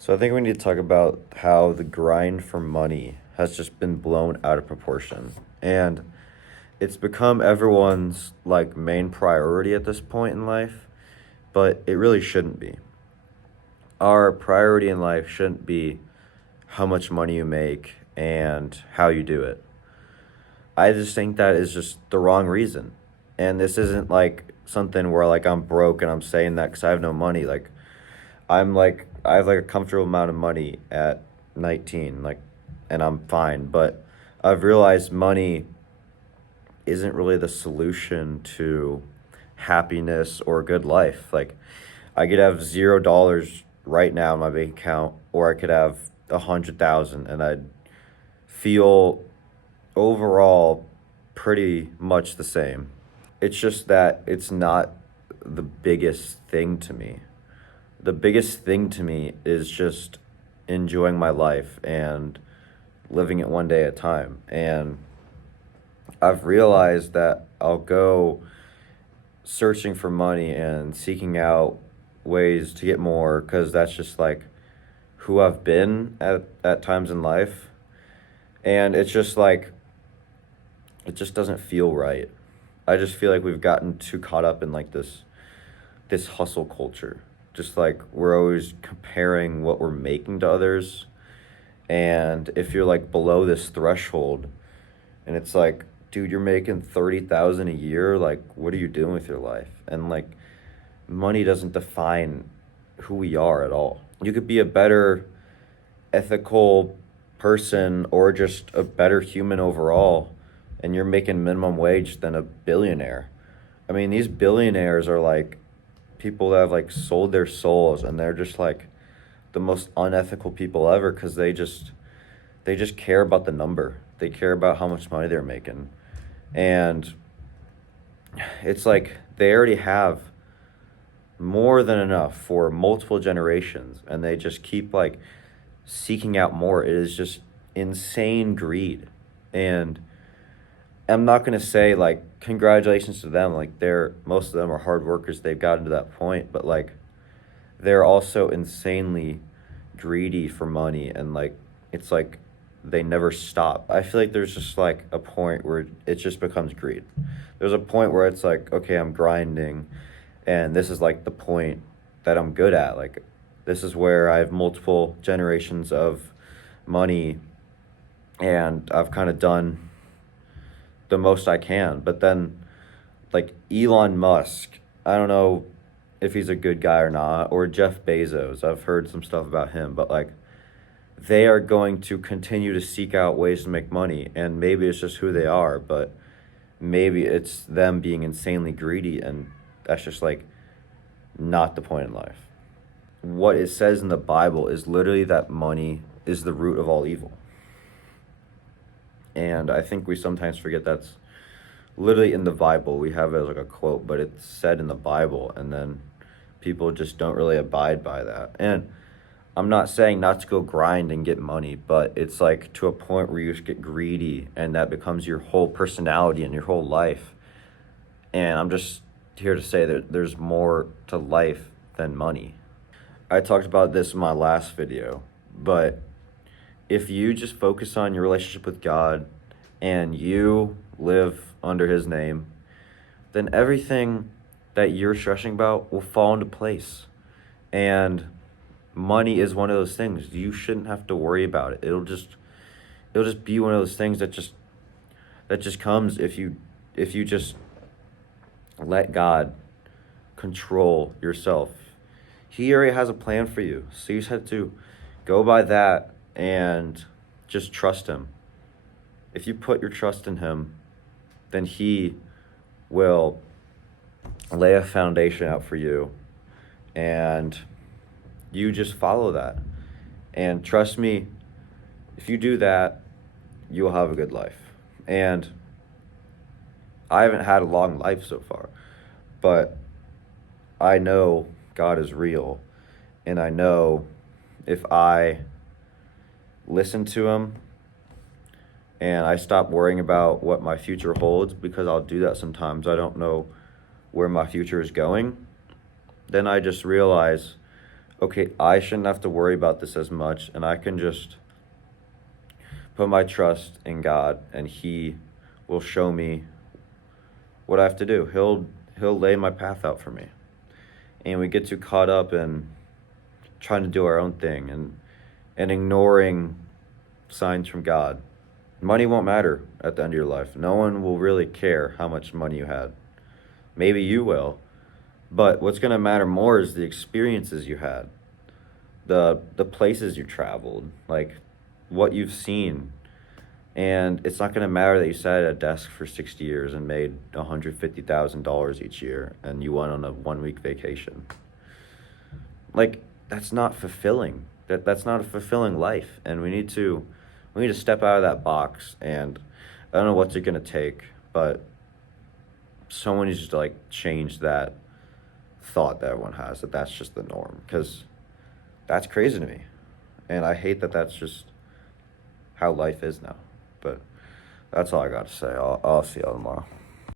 So I think we need to talk about how the grind for money has just been blown out of proportion. And it's become everyone's like main priority at this point in life, but it really shouldn't be. Our priority in life shouldn't be how much money you make and how you do it. I just think that is just the wrong reason. And this isn't like something where like I'm broke and I'm saying that because I have no money. Like I have like a comfortable amount of money at 19, like, and I'm fine. But I've realized money isn't really the solution to happiness or a good life. Like, I could have $0 right now in my bank account, or I could have 100,000, and I'd feel overall pretty much the same. It's just that it's not the biggest thing to me. The biggest thing to me is just enjoying my life and living it one day at a time. And I've realized that I'll go searching for money and seeking out ways to get more because that's just like who I've been at times in life. And it's just like, it just doesn't feel right. I just feel like we've gotten too caught up in like this hustle culture. Just like we're always comparing what we're making to others. And if you're like below this threshold and it's like, dude, you're making 30,000 a year, like what are you doing with your life? And like money doesn't define who we are at all. You could be a better ethical person or just a better human overall and you're making minimum wage than a billionaire. I mean, these billionaires are like people that have like sold their souls and they're just like the most unethical people ever because they just care about the number. They care about how much money they're making. And it's like they already have more than enough for multiple generations and they just keep like seeking out more. It is just insane greed. And I'm not going to say like congratulations to them, like they're most of them are hard workers, they've gotten to that point, but like they're also insanely greedy for money and like it's like they never stop. I feel like there's just like a point where it just becomes greed. There's a point where it's like, okay, I'm grinding and this is like the point that I'm good at. Like this is where I have multiple generations of money and I've kind of done the most I can. But then like Elon Musk, I don't know if he's a good guy or not, or Jeff Bezos. I've heard some stuff about him, but like they are going to continue to seek out ways to make money and maybe it's just who they are, but maybe it's them being insanely greedy and that's just like not the point in life. What it says in the Bible is literally that money is the root of all evil. And I think we sometimes forget that's literally in the Bible. We have it as like a quote, but it's said in the Bible, and then people just don't really abide by that. And I'm not saying not to go grind and get money, but it's like to a point where you just get greedy and that becomes your whole personality and your whole life. And I'm just here to say that there's more to life than money. I talked about this in my last video, but if you just focus on your relationship with God and you live under his name, then everything that you're stressing about will fall into place. And money is one of those things. You shouldn't have to worry about it. It'll just be one of those things that just comes if you just let God control yourself. He already has a plan for you. So you just have to go by that and just trust him. If you put your trust in him, then he will lay a foundation out for you and you just follow that. And trust me, if you do that, you'll have a good life. And I haven't had a long life so far, but I know God is real. And I know if I listen to him and I stop worrying about what my future holds, because I'll do that sometimes. I don't know where my future is going. Then I just realize okay, I shouldn't have to worry about this as much, and I can just put my trust in God, and He will show me what I have to do. He'll lay my path out for me. And we get too caught up in trying to do our own thing and ignoring signs from God. Money won't matter at the end of your life. No one will really care how much money you had. Maybe you will, but what's going to matter more is the experiences you had, the places you traveled, like what you've seen. And it's not going to matter that you sat at a desk for 60 years and made $150,000 each year and you went on a 1 week vacation. Like, that's not fulfilling. That's not a fulfilling life. And we need to step out of that box. And I don't know what's it going to take, but someone needs to like change that thought that everyone has, that that's just the norm, because that's crazy to me. And I hate that that's just how life is now. But that's all I got to say. I'll see y'all tomorrow.